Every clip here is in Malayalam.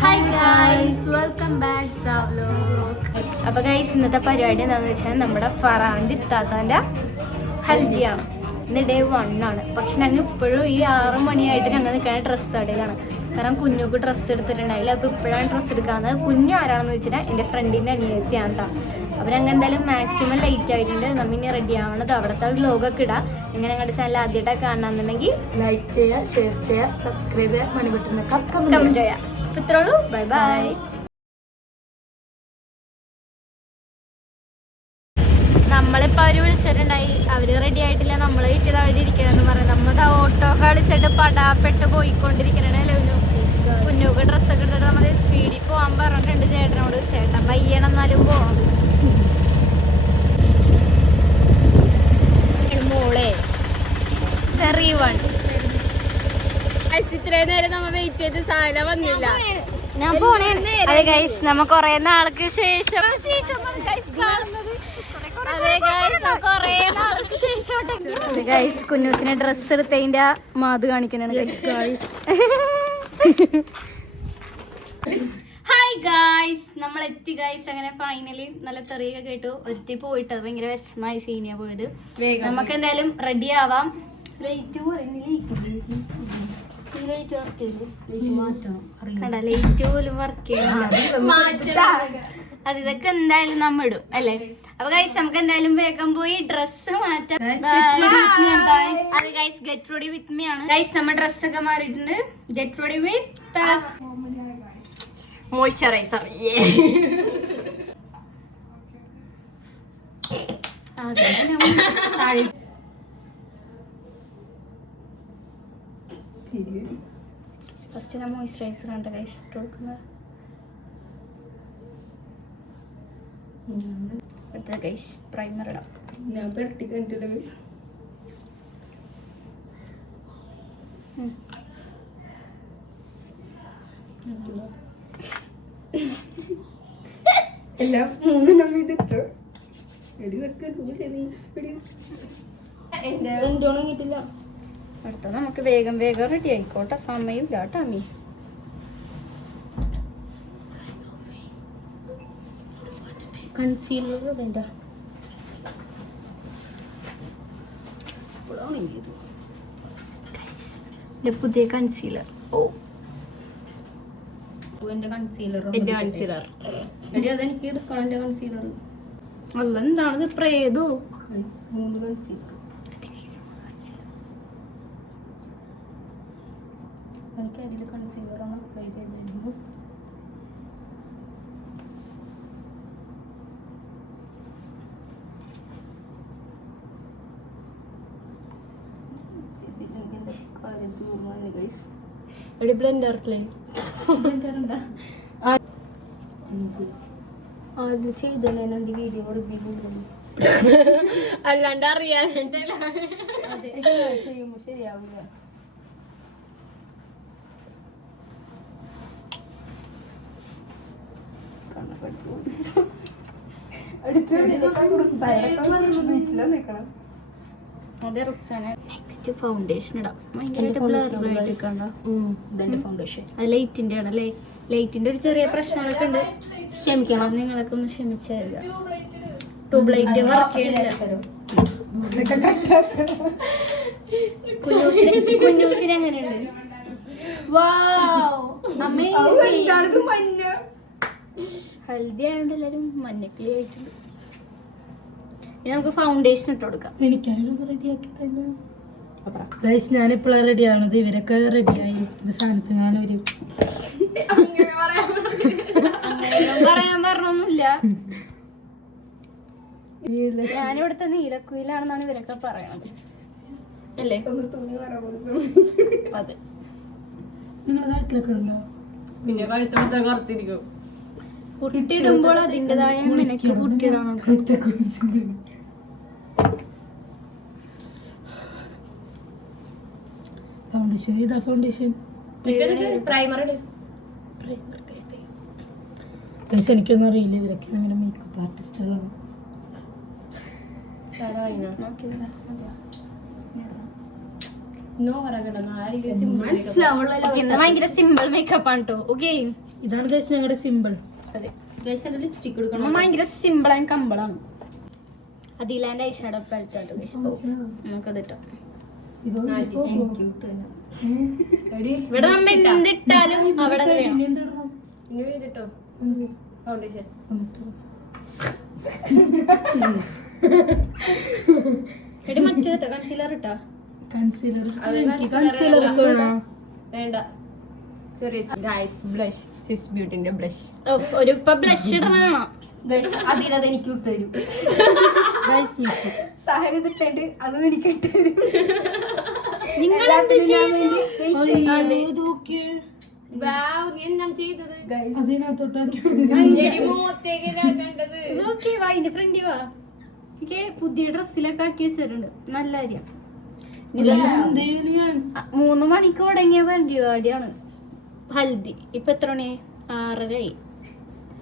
Hi guys, welcome back to vlogs. അപ്പോൾ ഗൈസ്, ഇന്നത്തെ പരിപാടി എന്താണെന്ന് വെച്ചാൽ നമ്മുടെ ഫറാൻ്റെ ഇത്താത്താൻ്റെ ഹൽദിയാണ്. ഇന്ന് ഡേ 1 ആണ്. പക്ഷെ ഞങ്ങൾ ഇപ്പോഴും ഈ 6 മണിയായിട്ട് ഞങ്ങൾ നിൽക്കുന്ന ഡ്രസ്സ് കടയിലാണ്. കാരണം കുഞ്ഞുക്ക് ഡ്രസ്സ് എടുത്തിട്ടുണ്ടായില്ല. അപ്പോൾ ഇപ്പോഴാണ് ഡ്രസ്സ് എടുക്കാവുന്നത്. കുഞ്ഞു ആരാണെന്ന് വെച്ചാൽ എൻ്റെ ഫ്രണ്ടിൻ്റെ അനിയത്തിയാണ് കേട്ടോ. അപ്പോൾ ഞങ്ങൾ എന്തായാലും മാക്സിമം ലേറ്റ് ആയിട്ടുണ്ട്. നമ്മ ഇനി റെഡി ആവണത് അവിടുത്തെ വ്ലോഗൊക്കെ ഇടാം. ഇങ്ങനെ ഞങ്ങളുടെ ചാനൽ ആദ്യമായിട്ടൊക്കെ കാണണമെന്നുണ്ടെങ്കിൽ ലൈക്ക് ചെയ്യുക, ഷെയർ ചെയ്യുക, സബ്സ്ക്രൈബ് ചെയ്യുക, മണി ബട്ടൺ കമൻറ്റ് ചെയ്യാം. അപ്പോൾ ഇത്രയുള്ളൂ. Bye bye. നമ്മളിപ്പോൾ അവർ വിളിച്ചിട്ടുണ്ടായി. അവർ റെഡി ആയിട്ടില്ല, നമ്മൾ വീട്ടിൽ അവരിയ്ക്കുകയെന്ന് പറയും. നമ്മൾ ഓട്ടോ കളിച്ചിട്ട് പടാപ്പെട്ട് പോയിക്കൊണ്ടിരിക്കണേ. കുഞ്ഞുക്ക് ഡ്രസ്സൊക്കെ എടുത്തിട്ട് നമ്മൾ സ്പീഡിൽ പോകാൻ പറഞ്ഞിട്ടുണ്ട് ചേട്ടനോട്. ചേട്ടൻ പയ്യണം എന്നാലും പോവാം. മോളെ ഇത്രയും നേരം നമ്മ വെയിറ്റ് ചെയ്ത് സാല വന്നില്ല. ഞാൻ പോണേ. അതെ ഗൈസ്, നമ്മ കൊറേ നാൾക്ക് ശേഷം കുഞ്ഞൂസിനെ ഡ്രസ് എടുത്തതിന്റെ മാത് കാണിക്കണ. ഹായ് ഗായ്സ്, നമ്മൾ എത്തി ഗായ്സ്. അങ്ങനെ ഫൈനലി നല്ല തെറിയൊക്കെ കേട്ടു. ഒരുത്തി പോയിട്ട് അത് ഭയങ്കര വിഷമായി സീനിയ പോയത്. നമുക്ക് എന്തായാലും റെഡി ആവാം. ലൈറ്റ് പോലും വർക്ക് ചെയ്യണം. അത് ഇതൊക്കെ എന്തായാലും നമ്മ ഇടും അല്ലേ. അപ്പൊ ഗൈസ്, നമുക്ക് എന്തായാലും വേഗം പോയി ഡ്രസ്സ് മാറ്റാം. അത് guys, get ready with me ആണ് ഗൈസ്. നമ്മ ഡ്രസ്സൊക്കെ മാറിയിട്ടുണ്ട്. Get ready with moisturiser. First ഞാൻ മോയ്സ്ചറൈസർ ആണ് ഗൈസ് ഇട്ട് കൊടുക്കുന്നത്. അടുത്ത ഗൈസ് പ്രൈമർ ഇടാം. എല്ലാം മൂന്നെണ്ണം ഇതിട്ടു. കിട്ടില്ല. അടുത്ത നമുക്ക് വേഗം വേഗം റെഡി ആയിക്കോട്ടെ. സമയമില്ല ടാമി. കൺസീലർ വേണ്ട. പുതിയ കൺസീലർ. ഓ, എന്റെ കൺസീലർ അതെനിക്ക് എടുക്കണം. എന്റെ കൺസീലർ അല്ല, എന്താണത്? സ്പ്രേ ചെയ്തു 3 കൺസീലർ. എനിക്ക് അടിയിൽ കൺസീലർ ഒന്ന് അപ്ലൈ ചെയ്തിരുന്നു. അല്ലാണ്ട് അറിയാനായിട്ടല്ല ചെയ്യുമ്പോ ശരിയാവില്ല. നെക്സ്റ്റ് ഫൗണ്ടേഷൻ ഇടാം. ഫൗണ്ടേഷൻ ലൈറ്റിന്റെ ആണല്ലേ. ലൈറ്റിന്റെ ഒരു ചെറിയ പ്രശ്നങ്ങളൊക്കെ ഉണ്ട്. ക്ഷമിക്കണം, നിങ്ങളൊക്കെ ഒന്ന് ക്ഷമിച്ചായിരിക്കാം. ട്യൂബ് ലൈറ്റ് വർക്ക് ചെയ്യണില്ല. കുഞ്ഞൂസിന് എങ്ങനെയുണ്ട്? ഹൽദി ആയതുകൊണ്ട് എല്ലാരും മഞ്ഞക്കിളി ആയിട്ടുണ്ട്. ഇനി നമുക്ക് ഫൗണ്ടേഷൻ ഇട്ട് കൊടുക്കാം. ഞാനിപ്പോഴാണ് റെഡി ആവണത്. ഇവരൊക്കെ റെഡിയായി. ഇത് സാധനത്തിനാണ് ഇവര്. പറയാൻ പറഞ്ഞൊന്നുമില്ല. ഞാനിവിടുത്തെ നീലക്കുയിലാണെന്നാണ് ഇവരൊക്കെ പറയണത് അല്ലേ. അതെ, പിന്നെ കഴുത്തത്ര കറുത്തിരിക്കും. കുട്ടിയിടുമ്പോൾ അതിൻ്റെതായ മെനക്ക് കുട്ടിയിടാൻ നോക്കും. ഫൗണ്ടേഷൻ ഏതാ? Foundation primer. എനിക്കൊന്നും അറിയില്ല. ഇവരൊക്കെ അങ്ങനെ മേക്കപ്പ് ആർട്ടിസ്റ്റുകളാണ്. ഇന്ന് ഭയങ്കര സിമ്പിൾ മേക്കപ്പ് ആണ് കേട്ടോ. ഓക്കെ, ഇതാണ് ഗൈസ് ഞങ്ങളുടെ സിമ്പിൾ. ലിപ്സ്റ്റിക് എടുക്കണം. ഭയങ്കര സിമ്പിൾ ആൻഡ് കമ്പിളാണ്. അതിലാൻ്റെ ഐഷാഡോ എടുത്തോട്ടോ നമുക്കത് ഇട്ടോ. ഇവിടെ നമ്മ എന്തിട്ടാലും അവിടെ ഫൗണ്ടേഷൻ എടി മറ്റേട്ടോ കൺസീലർ ഇട്ടാ. കൺസീലർ വേണ്ട. ബ്ലഷ് ഒരു ഇപ്പൊ ബ്ലഷ് ഇടണോ? അതിലത് എനിക്ക് ഇട്ടുതരും. ഗൈസ് മിക്ക സഹന ഇതിട്ടുണ്ട് അതും എനിക്ക് ഇട്ടുതരും. നിങ്ങൾ എന്ത് ചെയ്തു? എന്താണ് ചെയ്തത്? അതിനകത്തോട്ടാക്കി നോക്കി വാ, എന്റെ ഫ്രണ്ടി വാ. എനിക്ക് പുതിയ ഡ്രസ്സിലൊക്കെ ആക്കി വെച്ചിട്ടുണ്ട്. നല്ല കാര്യം. 3 മണിക്ക് തുടങ്ങിയ പരിപാടിയാണ് ഹൽദി. ഇപ്പൊ എത്ര മണി? 6:30.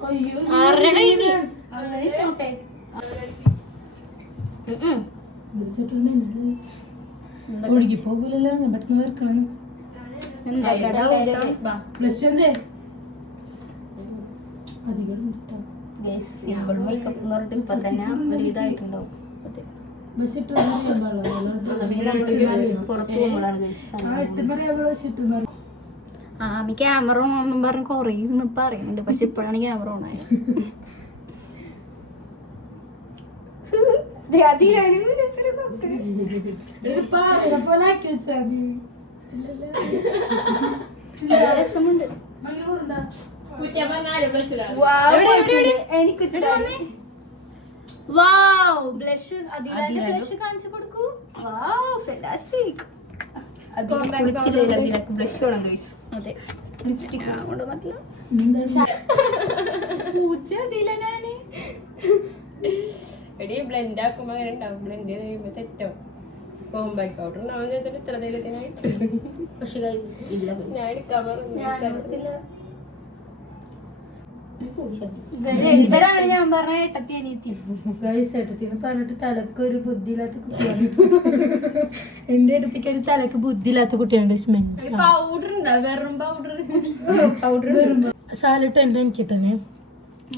6:30 കഴിഞ്ഞു. ഒഴുകി പോകൂലല്ലോ, ഞാൻ പെട്ടെന്ന് വെറുക്കണം. എന്താ പ്ലസ് എന്തേ അധികം സിമ്പിൾ മേക്കപ്പ് എന്ന് പറഞ്ഞിട്ട് ഇപ്പൊ തന്നെ ഒരു ഇതായിട്ടുണ്ടാവും. ബസ് ഇട്ട് പുറത്തു പോകുമ്പോഴാണ് ആമി ക്യാമറ ഓണെന്നും പറഞ്ഞ് കൊറേ പറയുന്നുണ്ട്. പക്ഷെ ഇപ്പോഴാണ് ക്യാമറ ഓണായത്. പോലെ ആക്കി വെച്ചാ രസമുണ്ട്. ബ്ലഷ് അതിലാന്റെ ബ്ലഷ് കാണിച്ചു കൊടുക്കൂ. ഫെന്റാസ്റ്റിക്. അതിലേക്ക് ബ്ലഷ് വേണം ഗൈസ്. അതെ, ലിപ്സ്റ്റിക് പൂച്ച അതിലാണ്. എടി ബ്ലെൻഡ് ആക്കുമ്പോ അങ്ങനെ ഉണ്ടാവും. ബ്ലെൻഡ് ചെയ്യുമ്പോ സെറ്റ് ആവും. കോമ്പാക്ട് പൗഡർ ഉണ്ടാവും ചോദിച്ചിട്ട് ഇത്ര ധൈര്യത്തിനായിട്ട് പക്ഷെ ഗൈസ് ഇല്ല. ഞാൻ എടുക്കാൻ ഇവരാണ് ഞാൻ പറഞ്ഞ ഏട്ടത്തി അനിയത്തി. ഗൈസ് ഏട്ടത്തിന്ന് പറഞ്ഞിട്ട് തലക്ക് ഒരു ബുദ്ധിയില്ലാത്ത കുട്ടിയാണ്. എന്റെ അടുത്തേക്ക് ഒരു തലക്ക് ബുദ്ധിയില്ലാത്ത കുട്ടിയാണ്. പൗഡർ ഉണ്ടാവും. വെറും പൗഡർ സാലിട്ട് എന്റെ എനിക്ക് തന്നെ.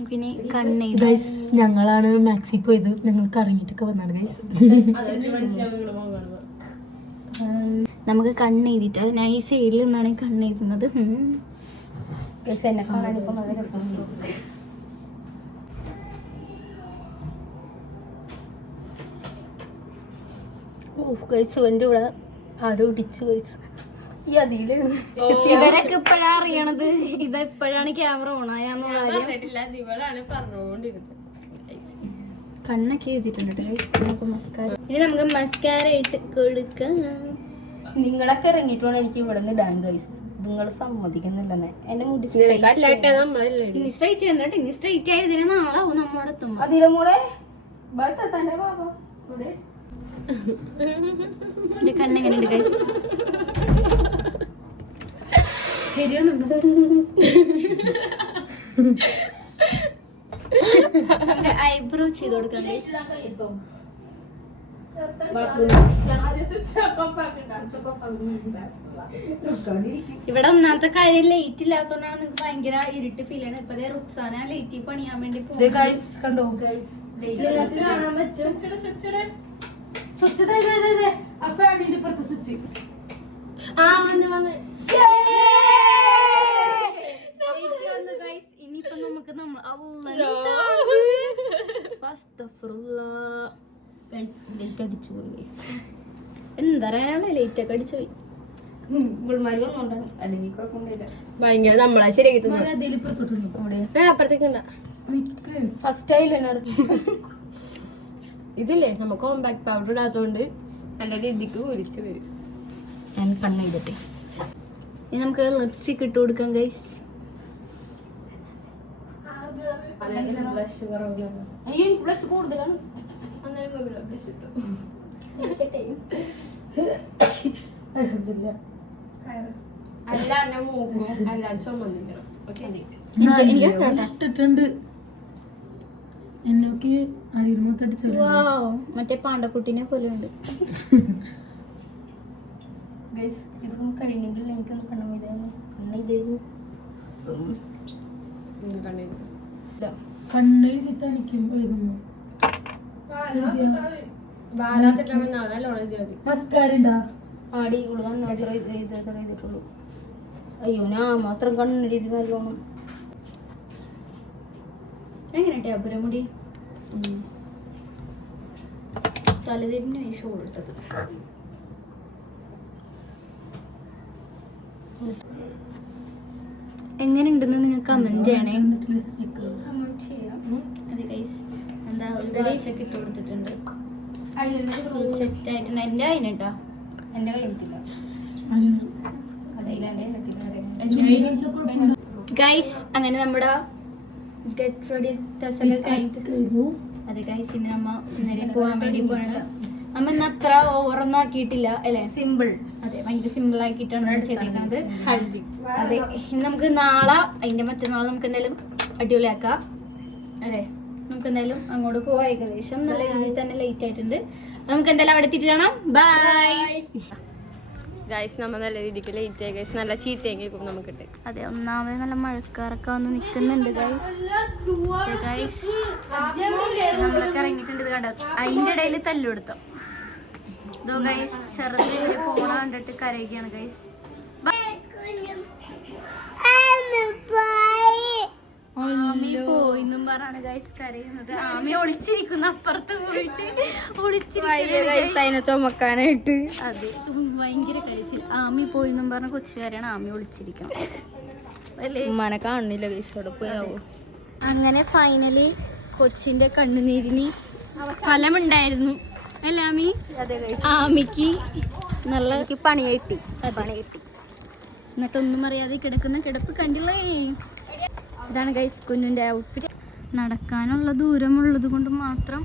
പിന്നെ കണ്ണേ ഗൈസ് ഞങ്ങളാണ് മാക്സി പോയത്. ഞങ്ങൾ കറങ്ങിട്ടൊക്കെ വന്നാണ് ഗൈസ്. നമുക്ക് കണ്ണെഴുതിട്ട് ഞാൻ ഈ സൈഡിൽ നിന്നാണ് കണ്ണെഴുതുന്നത്. എന്നെ കാണാൻ ഇപ്പൊ നല്ല രസമുണ്ട്. ഗൈസ് എന്റെ ഇവിടെ ആരോ ഇടിച്ചു ഗൈസ്. ഈ അതിലാണ് ഇവരൊക്കെ ഇപ്പഴാ അറിയണത്. ഇത് ഇപ്പോഴാണ് ക്യാമറ ഓണായാന്ന് കാര്യം. ഇവളാണ് പറഞ്ഞുകൊണ്ടിരുന്നത്. കണ്ണൊക്കെ എഴുതിയിട്ടുണ്ട് ഗൈസ്. നമുക്ക് മസ്കാര ഇനി നമുക്ക് മസ്കാര ഇട്ട് കൊടുക്കാം. നിങ്ങളൊക്കെ ഇറങ്ങിയിട്ട് വേണം എനിക്ക് ഇവിടെ നിന്ന് ഇടാൻ ഗൈസ്. നിങ്ങൾ സമ്മതിക്കുന്നില്ലെന്നെ. എന്നെ മുടി ഇനി സ്ട്രൈറ്റ് ചെയ്യുന്നുണ്ട്. ഇനി സ്ട്രൈറ്റ് ആയതിന് നാളാവും നമ്മോട് എത്തുമ്പോ. അതിലെ മോളെ തന്റെ ബാബ ഇവിടെ എന്റെ കണ്ണെങ്ങനെയുണ്ട് ഗൈസ്? ശരിയാണ്. ഐബ്രോ ചെയ്ത് കൊടുക്കാം ഗൈസ്. ഇവിടെ ഒന്നാമത്തെ കാര്യം ലൈറ്റ് ഇല്ലാത്തോണ്ടാണ് നിങ്ങൾക്ക് ഭയങ്കര ഇരുട്ട് ഫീൽ ആണ്. ഇപ്പൊ റുക്സാന ലൈറ്റ് പണിയാൻ വേണ്ടി കണ്ടോ നിങ്ങൾക്ക് കാണാൻ പറ്റും. സ്വിച്ച് ആ ഫാമിലിന്റെ പുറത്ത് സ്വിച്ച്. ഇനിയിപ്പൊ നമുക്ക് ലൈറ്റ് അടിച്ചു പോയി ഗൈസ്. എന്താ പറയാ, ലൈറ്റ് ഒക്കെ അടിച്ചു പോയി. ഇവൾമാര് വന്നോണ്ടാണ്, അല്ലെങ്കിൽ കുഴപ്പമൊന്നുമില്ല. ഭയങ്കര നമ്മളാ ശരിയാക്കി തന്നെ. അപ്പുറത്തേക്ക് ഫസ്റ്റ് ആയില്ല ഇതില്ലേ നമ്മ കോമ്പാക്ട് പൗഡർ ഇടാത്തോണ്ട് നല്ല രീതിക്ക് ഒലിച്ചു വരും. ഞാൻ കണ്ണെഴുതട്ടെ. ഇനി നമുക്ക് ലിപ്സ്റ്റിക് ഇട്ട് കൊടുക്കാം ഗൈസ്. ബ്ലഷ് കുറവ് ബ്ലഷ് കൂടുതലാണ്. അന്നേരം ബ്ലഷ് ഇട്ടു. അല്ല മൂക്കും എല്ലാം ചുമന്നിരിക്കണം. ഓക്കെ ഇട്ടിട്ടുണ്ട്. എന്നൊക്കെ മറ്റേ പാണ്ടക്കുട്ടീനെ പോലെ ഉണ്ട്. ഗൈസ് ഇതൊന്നും കഴിഞ്ഞെങ്കിൽ എനിക്കൊന്ന് കണ്ണം ഇതായിരുന്നു കണ്ണിതായിരുന്നു കണ്ണെഴുതി തനിക്കും എഴുതുന്നു. മസ്കാരുണ്ടാ ആടി ഉള്ളു മാത്രം ചെയ്തിട്ടുള്ളൂ. അയ്യോ ഞാൻ മാത്രം കണ്ണെഴുതി നല്ലോണം. എങ്ങനെ അപുരമുടി തലതിരിഞ്ഞ ഷോൾ ഇട്ടത്. എങ്ങനെയുണ്ടെന്ന് നിങ്ങൾ കമന്റ് ചെയ്യണേ. അതെ ഗൈസ് എന്താ ഒരു വാച്ചൊക്കെ ഇട്ട് കൊടുത്തിട്ടുണ്ട്. സെറ്റ് ആയിട്ടുണ്ട്. എൻ്റെ അതിനട്ടോ എൻ്റെ കഴിഞ്ഞിട്ടില്ല. ഗൈസ് അങ്ങനെ നമ്മുടെ ഗെറ്റ് റെഡി ഡ്രസ്സൊക്കെ കഴിഞ്ഞിട്ട് അതെ ഗൈസ് ഇന്ന് നമ്മ ഇന്നലെ പോകാൻ വേണ്ടി പോകണം. നമ്മ ഇന്ന് അത്ര ഓവറൊന്നും ആക്കിയിട്ടില്ല അല്ലേ? സിമ്പിൾ. അതെ ഭയങ്കര സിമ്പിൾ ആക്കിയിട്ടാണ് നമ്മൾ ചെയ്തേക്കുന്നത് ഹൽദി. അതെ ഇനി നമുക്ക് നാളെ അതിന്റെ മറ്റന്നാൾ നമുക്ക് എന്തായാലും അടിപൊളിയാക്കാം അതെ. നമുക്ക് എന്തായാലും അങ്ങോട്ട് പോവാം. ഏകദേശം നല്ല രീതിയിൽ തന്നെ ലേറ്റ് ആയിട്ടുണ്ട്. നമുക്ക് എന്തായാലും അവിടെ എത്തിയിട്ട് കാണാം. ബൈ ഗൈസ് നമ്മൾ നല്ല രീതിക്ക് ലേറ്റ് ആയി ഗൈസ്. നല്ല ചീത്തയും കേൾക്കും നമുക്കിട്ട്. അതെ ഒന്നാമത് നല്ല മഴക്കാരൊക്കെ വന്ന് നിൽക്കുന്നുണ്ട് ഗൈസ്. ഗൈസ് നമ്മളൊക്കെ ഇറങ്ങിയിട്ടുണ്ട്. ഇത് കണ്ടോ അതിന്റെ ഇടയിൽ തല്ലുകൊടുത്തോ ഇതോ ഗൈസ്. ചെറുത് പോണ കണ്ടിട്ട് കരയുകയാണ് ഗൈസ്. ആമി പോയിന്നും പറഞ്ഞാണ് ഗൈസ് കരയുന്നത്. ആമി ഒളിച്ചിരിക്കുന്നു അപ്പുറത്ത് പോയിട്ട് ഒളിച്ചിരിക്കുന്നു ചുമക്കാനായിട്ട്. അതെ ഭയങ്കര കഴിച്ചിൽ. ആമി പോയിന്നും പറഞ്ഞ കൊച്ചുകാരാണ്. ആമി ഒളിച്ചിരിക്കണം അല്ലേ? ഉമ്മാനെ കാണുന്നില്ല ഗൈസ്. അവിടെ പോയാവോ. അങ്ങനെ ഫൈനലി കൊച്ചിന്റെ കണ്ണുനീരിന് ഫലമുണ്ടായിരുന്നു അല്ലേ ആമി? ആമിക്ക് നല്ല പണി കിട്ടി. എന്നിട്ടൊന്നും അറിയാതെ കിടക്കുന്ന കിടപ്പ് കണ്ടില്ലേ? ഇതാണ് ഗൈസ് കുഞ്ഞിന്റെ ഔട്ട്ഫിറ്റ്. നടക്കാനുള്ള ദൂരമുള്ളത് കൊണ്ട് മാത്രം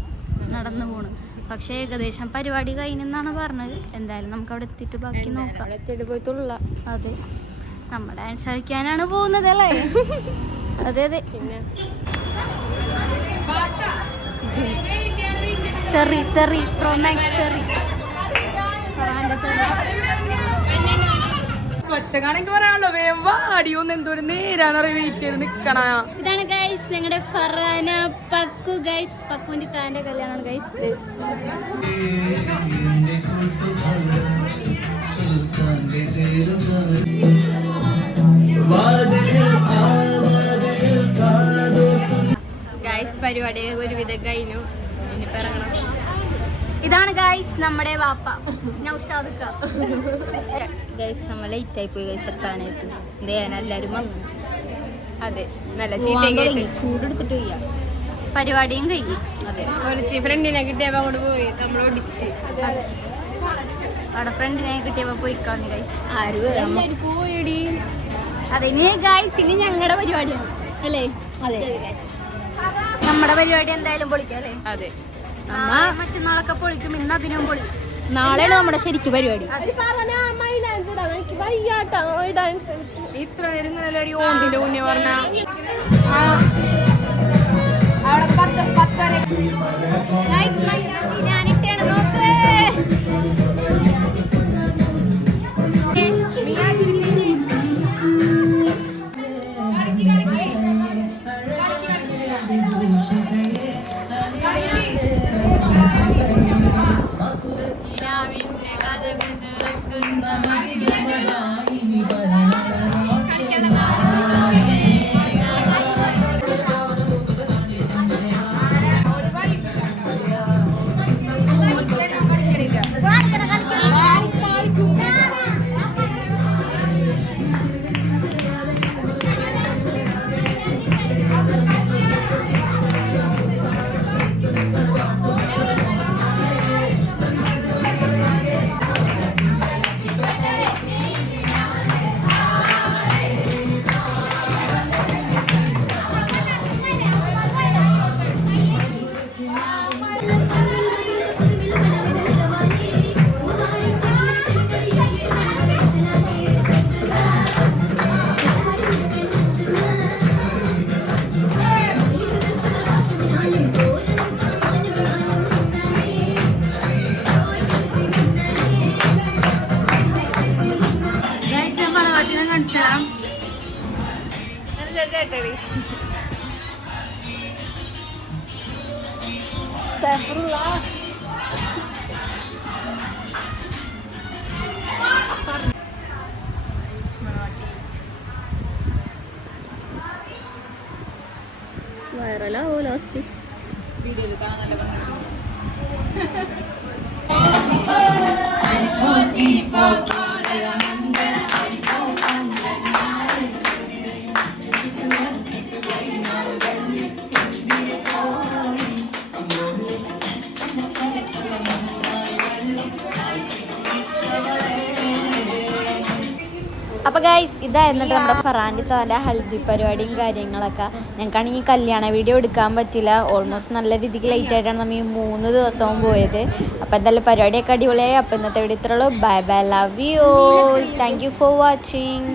നടന്നു പോണു. പക്ഷെ ഏകദേശം പരിപാടി കഴിഞ്ഞെന്നാണ് പറഞ്ഞത്. എന്തായാലും നമുക്ക് അവിടെ എത്തിയിട്ട് ബാക്കി നോക്കാം. എത്തിയിട്ട് പോയിട്ടുള്ള അതെ നമ്മ ഡാൻസ് കളിക്കാനാണ് പോകുന്നത് അല്ലേ? അതെ അതെ. പിന്നെ തെറി തെറി പ്രോമാക്സ് തെറി. കൊച്ചകാണെങ്കിൽ പറയാനുള്ളൂ. വേമ്പ അടിയൊന്നും എന്തോരം നേരാന്നറിയ വെയിറ്റ് ചെയ്ത് നിക്കണ. ഇതാണ് ഗൈസ് ഞങ്ങളുടെ ഫറാന പക്കു ഗൈസ്. പക്കുവിന്റെ താന്റെ കല്യാണമാണ് ഗൈസ്. ഗൈസ് പരിപാടി ഒരുവിധം കഴിഞ്ഞു. ഇനിയിപ്പോൾ ഇറങ്ങണം. ഇതാണ് ഗൈസ് നമ്മുടെ വാപ്പ നൗഷാദ് ക. ഗൈസ് നമ്മൾ ലേറ്റ് ആയി പോയി ഗൈസ് എത്താനായിട്ട്. എന്ത് എല്ലാവരും വന്നു. അതെ നല്ല ചീത്തയും കേട്ടു. ചൂടെടുത്തിട്ട് ചെയ്യാം. പരിപാടിയും കഴിഞ്ഞു. അതെ ഒരുത്തി ഫ്രണ്ടിനെ കിട്ടിയപ്പോൾ അങ്ങോട്ട് പോയി നമ്മൾ ഓടിച്ച്. അവിടെ ഫ്രണ്ടിനെ കിട്ടിയപ്പോ പോയിക്കാന്ന് ഗൈസ്. ആരും പോയിടി. അതെ ഇനി ഗൈസ് ഇനി ഞങ്ങളുടെ പരിപാടിയാണ് അല്ലേ? അതെ നമ്മുടെ പരിപാടി എന്തായാലും പൊളിക്കാം അല്ലേ? അതെ മറ്റന്നാളൊക്കെ പൊളിക്കും. ഇന്ന് അതിനും പൊളിക്കും. നാളെയാണ് നമ്മുടെ ശരിക്കും പരിപാടി. ഇത്ര നേരം ഇങ്ങനെ ഓണ്ടിന്റെ മുന്നേ പറഞ്ഞ ഞാനിട്ടാണ് നോക്ക്. കാണിച്ചു തരാം. വൈറലാവോ ലാസ്റ്റ്? അപ്പോൾ ഗൈസ് ഇതായിരുന്നു നമ്മുടെ ഫറാൻ്റെ താൻ്റെ ഹൽദി പരിപാടിയും കാര്യങ്ങളൊക്കെ. ഞങ്ങൾക്കാണെങ്കിൽ കല്യാണ വീഡിയോ എടുക്കാൻ പറ്റില്ല. ഓൾമോസ്റ്റ് നല്ല രീതിക്ക് ലേറ്റ് ആയിട്ടാണ് നമ്മൾ ഈ 3 ദിവസവും പോയത്. അപ്പോൾ എന്തായാലും പരിപാടിയൊക്കെ അടിപൊളിയായി. അപ്പോൾ ഇന്നത്തെ വീഡിയോ ഇത്രയുള്ളൂ. Bye bye, love you all, thank you for watching.